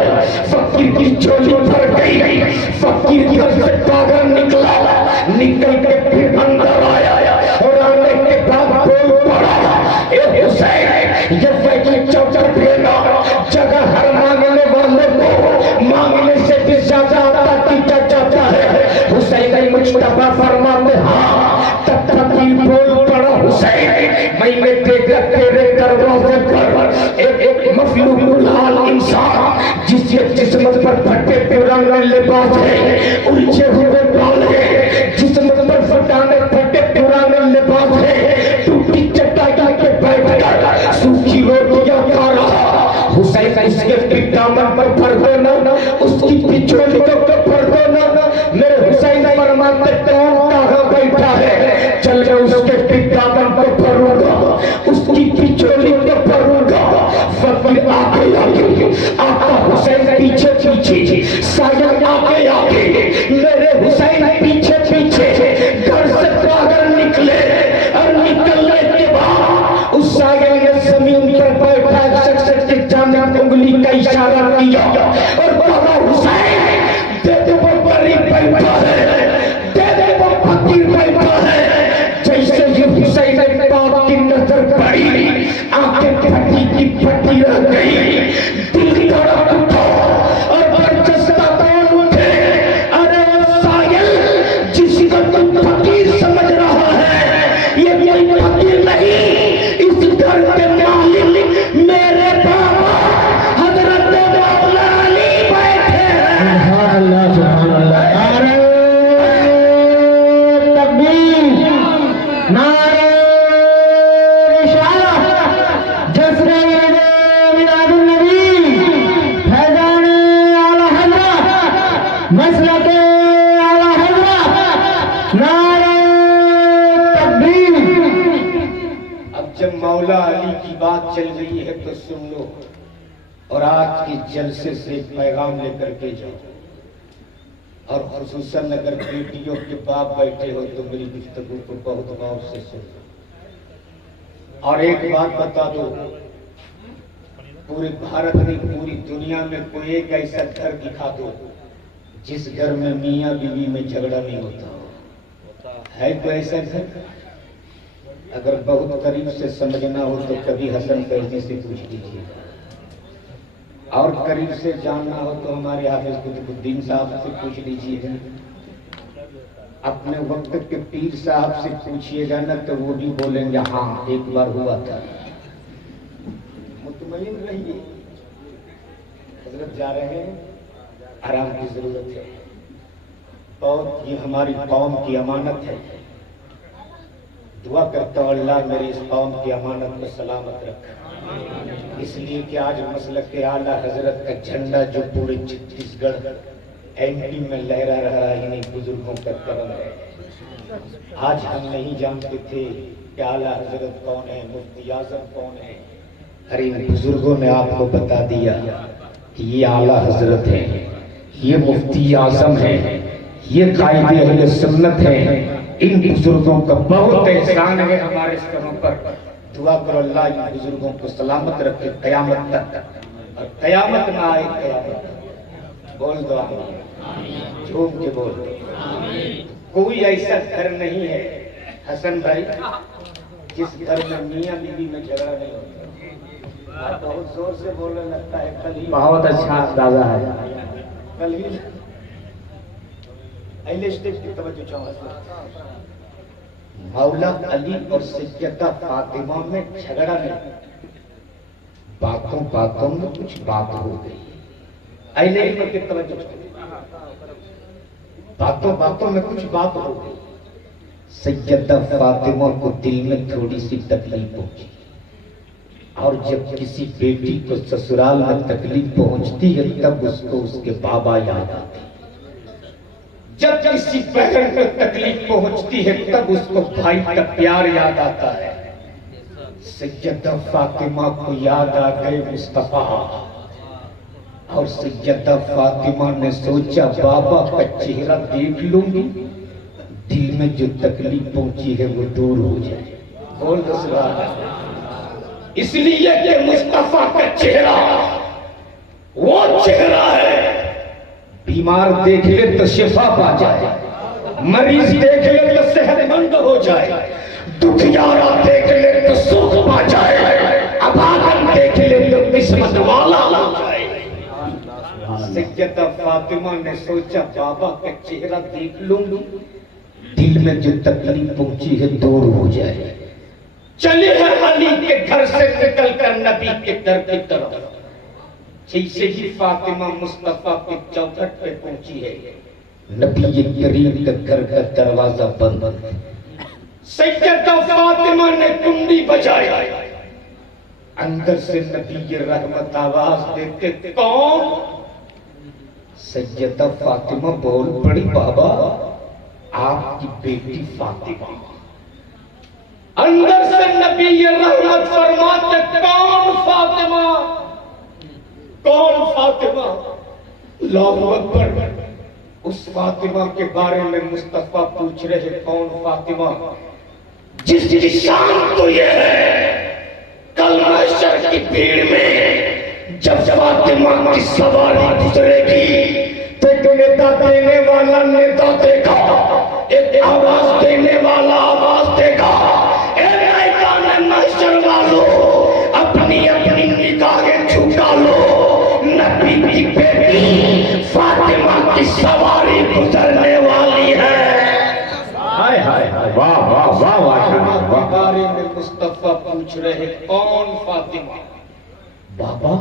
फकीर की झोली भर गई। फकीर घर से बाहर निकला, निकल के फिर अंदर आया और आने के बाद बोल पड़ा, ए हुसैन ये वही चौचक लेना, जगह हर मांगने वाले जिसके जिस्म पर फटे पुराने लिबास है, उलझे हुए बाल है, जिस्म पर फटाने फटे पुराने लिबास है, टूटी चटाई के बैठकर सूखी रोटियां खा रहा। हुसैन इसके पितामह पर भर दो ना, उसकी पिछोली को भर दो ना। मेरे हुसैन फरमाते कौन कहाँ बैठा है, चल मैं उसके पितामह पर भरूंगा, उसकी पिछोली को भरूंगा। फकीर आगे आगे, आका हुसैन पीछे पीछे, साजन आगे आगे, मेरे हुसैन पीछे पीछे घर से बाहर निकले। और निकलने के बाद उस साजन ने जमीन पर बैठा शख्स के जाने उंगली का इशारा किया और कहा हुसैन दे दे वो गरीब बैठा है, दे दे वो फकीर बैठा है। जैसे ही हुसैन पाक की नजर पड़ी, आंखें फटी की फटी रह गई, दिल धड़क उठा और बरजस्ता कौन उठे। अरे साहिल जिसको तुम फकीर समझ रहा है, ये कोई फकीर नहीं, इस घर के मालिक मेरे बाबा हजरत मौला अली बैठे हैं। सुभान अल्लाह, सुभान अल्लाह। नारे तकबीर, नारे रिसालत, जश्न मिलादुन नबी, फैजान आला हज़रत, मसलक आला हज़रत, नारे तकबीर। अब जब मौला अली की बात चल रही है तो सुन लो, और आज के जलसे से एक पैगाम लेकर के जाओ। और खुसूसन अगर बेटियों के बाप बैठे हो तो मेरी गुफ्तगू को बहुत गौर से सुनो। और एक बात बता दो, पूरे भारत में पूरी दुनिया में कोई एक ऐसा घर दिखा दो जिस घर में मियाँ बीवी में झगड़ा नहीं होता। है कोई ऐसा घर? अगर बहुत करीब से समझना हो तो कभी हसन फैजी से पूछ लीजिए, और करीब से जानना हो तो हमारे हाफिज कुतुबुद्दीन साहब से पूछ लीजिए, अपने वक्त के पीर साहब से पूछिएगा ना तो वो भी बोलेंगे हाँ एक बार हुआ था। मुतमईन रहिए, हजरत जा रहे हैं, आराम की जरूरत है। और ये हमारी कौम की अमानत है। दुआ करता हूँ अल्लाह मेरी इस कौम की अमानत को सलामत रखे, इसलिए कि आज मसलक के आला हजरत का झंडा जो पूरे छत्तीसगढ़ एमपी में लहरा रहा है, इन्हीं बुजुर्गों का करम है। आज हम नहीं जानते थे कि आला हजरत कौन है, मुफ्ती आजम कौन है। अरे इन बुजुर्गों ने आपको बता दिया कि ये आला हजरत है, ये मुफ्ती आजम है, ये कायदे अहले सुन्नत है। इन बुजुर्गों का बहुत एहसान है हमारे स्तरों पर। दुआ करो अल्लाह इन बुजुर्गों को सलामत रखे कयामत तक, और कयामत ना आए कयामत। बोल दो आमीन, झूम के बोल दो। कोई ऐसा घर नहीं है हसन भाई जिस घर में मियाँ बीवी में झगड़ा नहीं होता। आप बहुत जोर से बोलने लगता है। कल ही बहुत अच्छा दादा है। कल ही स्टेज की तवज्जो चाहूंगा। मौला अली और सैयदा फातिमा में झगड़ा नहीं, बातों बातों में कुछ बात हो गई। अहले इल्म की तवज्जो, बातों बातों में कुछ बात हो गई। सैयदा फातिमा को दिल में थोड़ी सी तकलीफ पहुंची, और जब किसी बेटी को ससुराल में तकलीफ पहुंचती है तब उसको उसके बाबा याद आते। जब किसी बहन को तकलीफ पहुंचती है तब उसको भाई का प्यार याद आता है। सैयदा फातिमा को याद आ गए मुस्तफा, और सैयदा फातिमा ने सोचा बाबा का चेहरा देख लूंगी, दिल में जो तकलीफ पहुंची है वो दूर हो जाए। बोल दो सुभान अल्लाह। इसलिए कि मुस्तफा का चेहरा वो चेहरा है, बीमार देख ले तो शिफा पा जाए, मरीज देख ले तो सेहतमंद हो जाए, दुखियारा देख ले तो सुख पा जाए, अभागन देख ले तो किस्मत वाला हो जाए। सैयदा फातिमा ने सोचा बाबा का चेहरा देख लूं, दिल में जो तकलीफ पहुंची है दूर हो जाए। चले हैं अली के घर से निकल कर नबी के दर की तरफ। जैसे ही फातिमा मुस्तफा के चौखट पे पहुंची है, नबी करीम के घर का दरवाजा बंद। सैयदा फातिमा ने कुंडी बजाई। अंदर से नबी रहमत आवाज देते, कौन? सैयदा फातिमा बोल पड़ी, बाबा आपकी बेटी फातिमा। अंदर से नबी रहमत फरमाते, कौन फातिमा? कौन फातिमा? अल्लाहु अकबर। उस फातिमा के बारे में मुस्तफा पूछ रहे, कौन फातिमा? जिसकी शान तो यह है, कल महशर की भीड़ में जब फातिमा की सवारी गुजरेगी तो एक नेता देने वाला नेता देगा, एक आवाज देने वाला आवाज देगा। मैदान महशर वालों, अपनी अपनी निगाहें झुका लो, नबी की बेटी फातिमा की सवारी गुजरने वाली है। हाय हाय हाय, वाह वाह वाह वाह। बारे में मुस्तफा पूछ रहे, कौन फातिमा? बाबा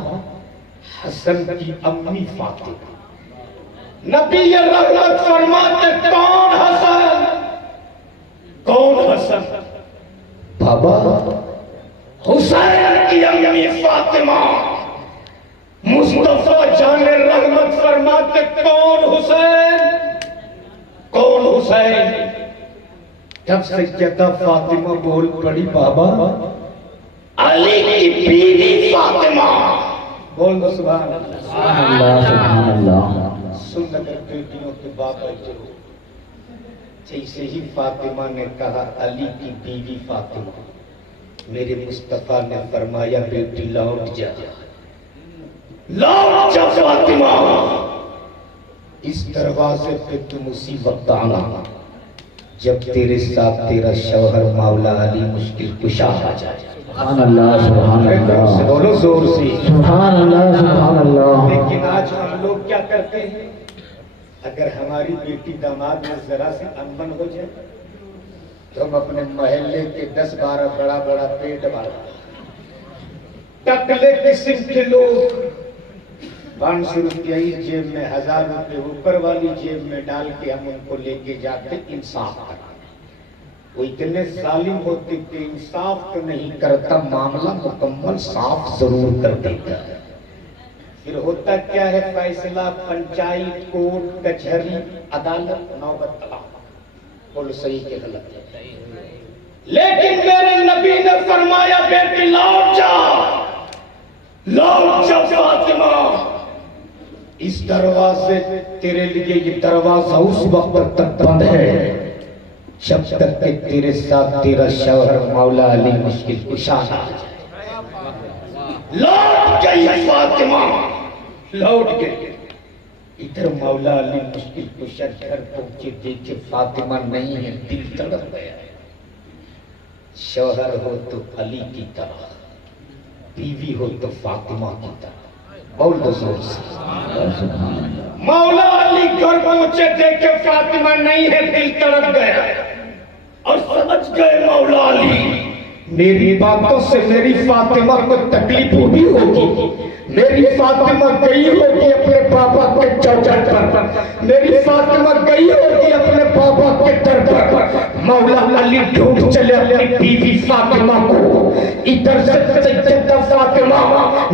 हसन की अम्मी फातिमा। नबी रहमत फरमाते, कौन हसन? कौन हसन? बाबा हुसैन की अम्मी फातिमा। मुस्तफा जाने रहमत फरमाते, कौन हुसैन? कौन हुसैन? जब सैयदा फातिमा बोल पड़ी, बाबा अली की बीवी फातिमा। बोल दो सुभान अल्लाह, सुभान अल्लाह। सुन अगर बेटियों के बाप जरूर। जैसे ही फातिमा ने कहा अली की बीवी फातिमा, मेरे मुस्तफा ने फरमाया, बेटी लौट जा, लौट जा फातिमा। इस दरवाजे पे तुम उसी वक्त आना जब तेरे साथ तेरा शौहर मौला अली मुश्किल कुशा आ जाए। सुभान अल्लाह, सुभान अल्लाह। बोलो जोर से, सुभान अल्लाह, सुभान अल्लाह। लेकिन आज हम लोग क्या करते हैं, अगर हमारी बेटी दामाद में जरा सी अनबन हो जाए तो हम अपने मोहल्ले के 10-12 बड़ा बड़ा पेट वाला टकले किस्म के लोग 500 रुपया इस जेब में, 1000 रुपये ऊपर वाली जेब में डाल के हम उनको लेके जाते इंसाफ करने। वो इतने जालिम होते कि इंसाफ तो नहीं करता, मामला मुकम्मल साफ जरूर कर देता है। फिर होता क्या है, फैसला पंचायत, कोर्ट, कचहरी, अदालत, नौबत तलाक। बोलो सही के गलत है। लेकिन मेरे नबी ने फरमाया, बेटी लौट जा, लौट जा फातिमा। इस दरवाजे, तेरे लिए ये दरवाजा उस वक्त तक बंद है जब तक कि तेरे साथ तेरा शौहर मौला अली मुश्किल कुशा आ जाए। लौट गई फातिमा, लौट गई। इधर मौला अली मुश्किल कुशा घर पहुंचे, देखे फातिमा नहीं है, दिल तड़प गया। शौहर हो तो अली की तरह, बीवी हो तो फातिमा की तरह। बोल दो जोर से। मौला अली घर पहुंचे, देखे फातिमा नहीं है, दिल तड़प गया और समझ गए मौला अली, मेरी बातों से मेरी फातिमा को तकलीफ हुई होगी, मेरी फातिमा गई होगी अपने पापा के चौखट पर, मेरी फातिमा गई होगी अपने पापा के दर पर। मौला अली ढूंढ चले अपनी बीवी फातिमा को। इधर से सैयदा फातिमा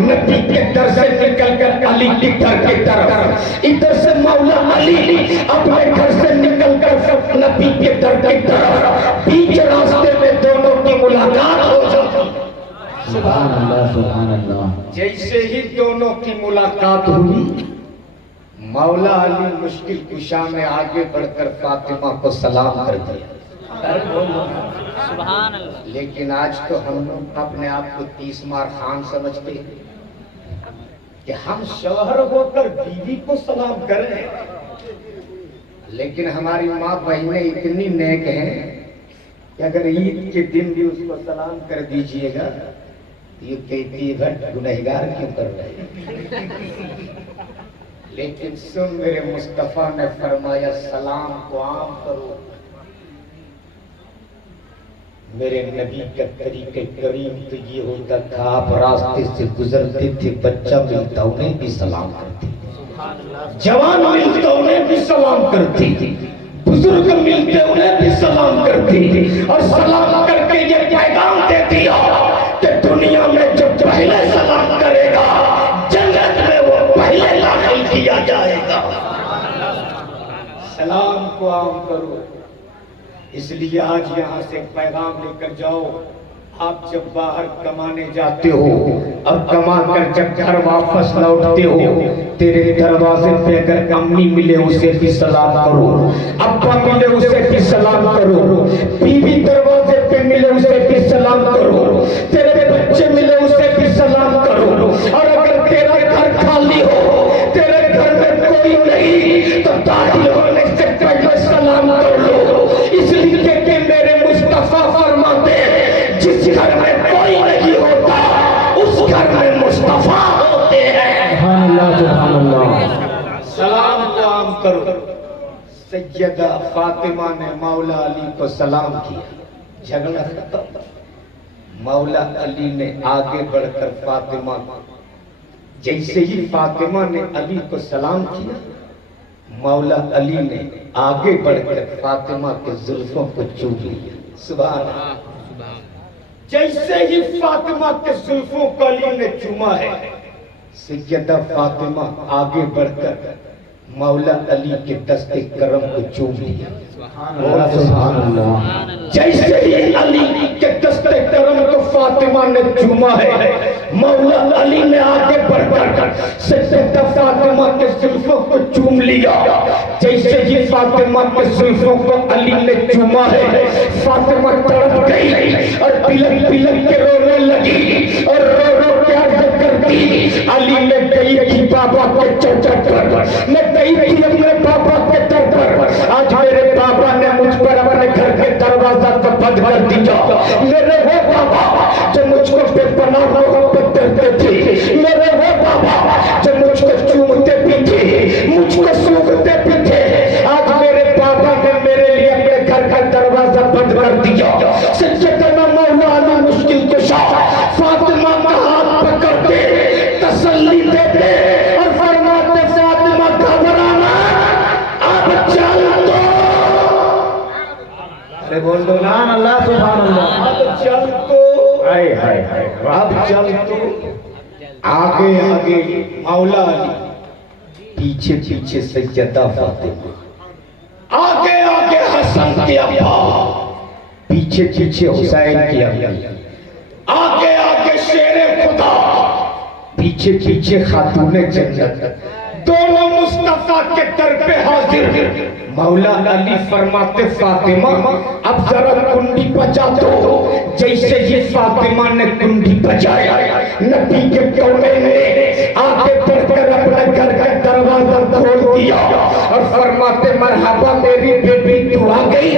नबी के दर से निकल कर अली के घर की तरफ, इधर से मौला अली अपने घर से निकल कर नबी के दर की तरफ। बीच रास्ते में दोनों की मुलाकात हो जाती। सुभान अल्लाह, सुभान अल्लाह। जैसे ही दोनों की मुलाकात हुई, मौला अली मुश्किल कुशा में आगे बढ़कर फातिमा को सलाम कर दिया। सुभान अल्लाह। लेकिन आज तो हम लोग अपने आप को 30 मार खान समझते हैं कि हम शौहर होकर बीवी को सलाम कर रहे हैं। लेकिन हमारी माँ बहनें इतनी नेक हैं कि अगर ईद के दिन भी उसको सलाम कर दीजिएगा, ये कहती है भाई गुनहगार क्यों कर रहे। लेकिन सुन, मेरे मुस्तफा ने फरमाया, सलाम को आम करो। मेरे नबी का तरीके करीम तो ये होता था, आप रास्ते से गुजरते थे, बच्चा मिलता उन्हें भी सलाम करते, जवान मिलता उन्हें भी सलाम करते, बुजुर्ग मिलते उन्हें भी सलाम करते, और सलाम करके ये पैगाम दे दिया कि दुनिया में जो पहले सलाम करेगा जन्नत में वो पहले दाखिल किया जाएगा। सलाम को आम करो। इसलिए आज यहाँ से पैगाम लेकर जाओ, आप जब बाहर कमाने जाते हो और कमा कर जब घर वापस लौटते हो, तेरे दरवाजे पे अगर अम्मी मिले उसे भी सलाम करो, अब्बा मिले उसे भी सलाम करो, बीवी दरवाजे पे मिले उसे भी सलाम करो, तेरे बच्चे मिले उसे भी सलाम करो। और अगर तेरा घर खाली हो, तेरे घर में कोई नहीं, तो दाखिल होने से पहले सलाम कर लो। इसलिए कि मेरे मुस्तफा फरमाते हैं, जिस घर में कोई नहीं होता उस घर में मुस्तफा होते हैं। सलाम को आम करो। सैयदा फातिमा ने मौला अली को सलाम किया, झगड़ा खत्म। मौला अली ने आगे बढ़कर फातिमा, जैसे ही फातिमा ने अली को सलाम किया, मौला अली ने आगे बढ़कर फातिमा के जुल्फों को चूम लिया। सुभान अल्लाह। जैसे ही फातिमा के जुल्फों को अली ने चूमा है, सैयदा फातिमा आगे बढ़कर मौला अली के दस्ते करम को चूम लिया। सुभान अल्लाह। जैसे ही अली के दस्ते करम को फातिमा ने चूमा है, मौला अली ने आगे बढ़कर सैयदा फातिमा के जुल्फों को चूम लिया। जैसे ही फातिमा के जुल्फों को अली ने चूमा है, फातिमा तड़प गई और पिलक पिलक के रोने लगी और रो रो के अर्ज करती, अली ने गई थी बाबा के चौचट पर, मैं गई थी अपने बाबा के दर पर, आज मेरे बाबा ने मुझ पर अपने घर के दरवाजा को बंद कर दिया। मेरे वो बाबा जो मुझको बेपनाह मोहब्बत करते थे, मेरे वो बाबा जो मुझको चूमते भी थे, मुझको सूंघते भी थे, आज मेरे बाबा ने मेरे लिए अपने घर का दरवाजा बंद कर दिया। सैयदना मौला अली मुश्किल कुशा फातिमा का हाथ पकड़ते, तसल्ली देते और फरमाते, फातिमा घबराना, अब चल दो। अरे बोल दो ना, अल्लाह सुभान अल्लाह। अब चल तो, हाय हाय हाय, अब चल तो। आगे आगे मौला अली, पीछे पीछे सैयदा फातिमा, आगे आगे हसन के अब्बा, पीछे पीछे हुसैन की अम्मी, आगे आगे शेरे खुदा, पीछे पीछे खातूने जन्नत, दोनों मुस्तफा के दर पे हाजिर। मौला अली फरमाते, फातिमा अब जरा कुंडी बजा दो। जैसे ही फातिमा ने कुंडी बजाया, नबी के कौने ने आगे बढ़कर अपने घर का दरवाजा खोल दिया और फरमाते, मरहबा मेरी बेटी तू आ गई,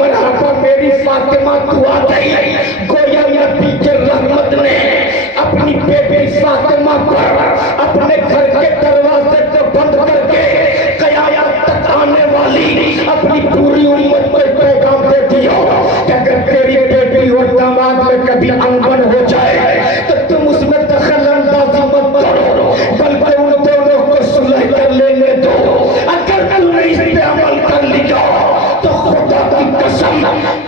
मरहबा मेरी फातिमा तू आ गई। गोया नबी के रहमत ने अपनी बेटी फातिमा पर अपने घर के दरवाजे को बंद करके क़यामत तक आने वाली अपनी पूरी उम्मत को पैगाम दे दिया कि अगर तेरी बेटी और दामाद में कभी अनबन हो जाए तो तुम उसमें दखल अंदाजी मत करो, बल्कि उन दोनों को सुलह कर लेने दो। अगर तुमने इस पे अमल कर लिया तो खुदा की कसम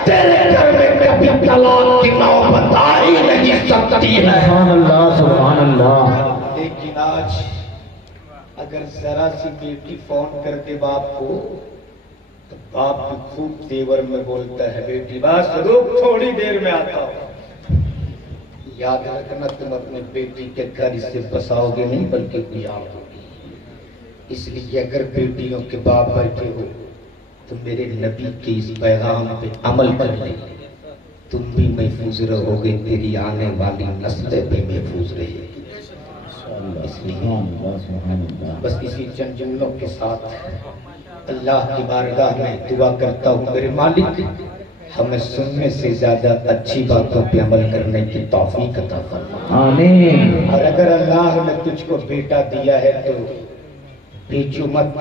तेरे घर में कभी तलाक की नौबत आ ही नहीं सकती है। सुभान अल्लाह, सुभान अल्लाह। लेकिन आज अगर जरा सी बेटी फोन कर दे बाप को, तो बाप भी खूब तेवर में बोलता है, बेटी बस रुक, थोड़ी देर में आता हूं। याद रखना, तुम अपने बेटी के घर इसे बसाओगे नहीं बल्कि कोई आओगे। इसलिए अगर बेटियों के बाप बैठे हो तो मेरे नबी के इस पैगाम पे अमल कर ले, तुम भी महफूज रहोगे, तेरी आने वाली नस्लें भी महफूज रहेगी। इसलिए बस इसी चंद जुमलों के साथ अल्लाह की बारगाह में दुआ करता हूँ, मेरे मालिक हमें सुनने से ज्यादा अच्छी बातों पे अमल करने की तौफीक अता फरमा। आमीन। और अगर अल्लाह ने तुझको बेटा दिया है तो बेचो मत,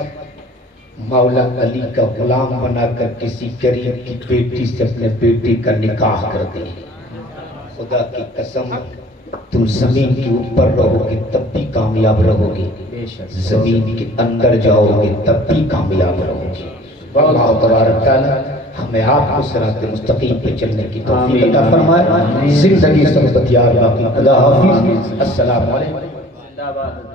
मौला अली का गुलाम बनाकर किसी गरीब की बेटी से अपने बेटी का निकाह कर दे। खुदा की कसम, तुम जमीन के ऊपर रहोगे तब भी कामयाब रहोगे, जमीन के अंदर जाओगे तब भी कामयाब रहोगे। अल्लाह तबारक तआला हमें आपको सिरात मुस्तकीम पे चलने की तौफीक अता फरमाए। जिंदगी सब बतियार बाकी। खुदा हाफिज। अस्सलाम वालेकुम।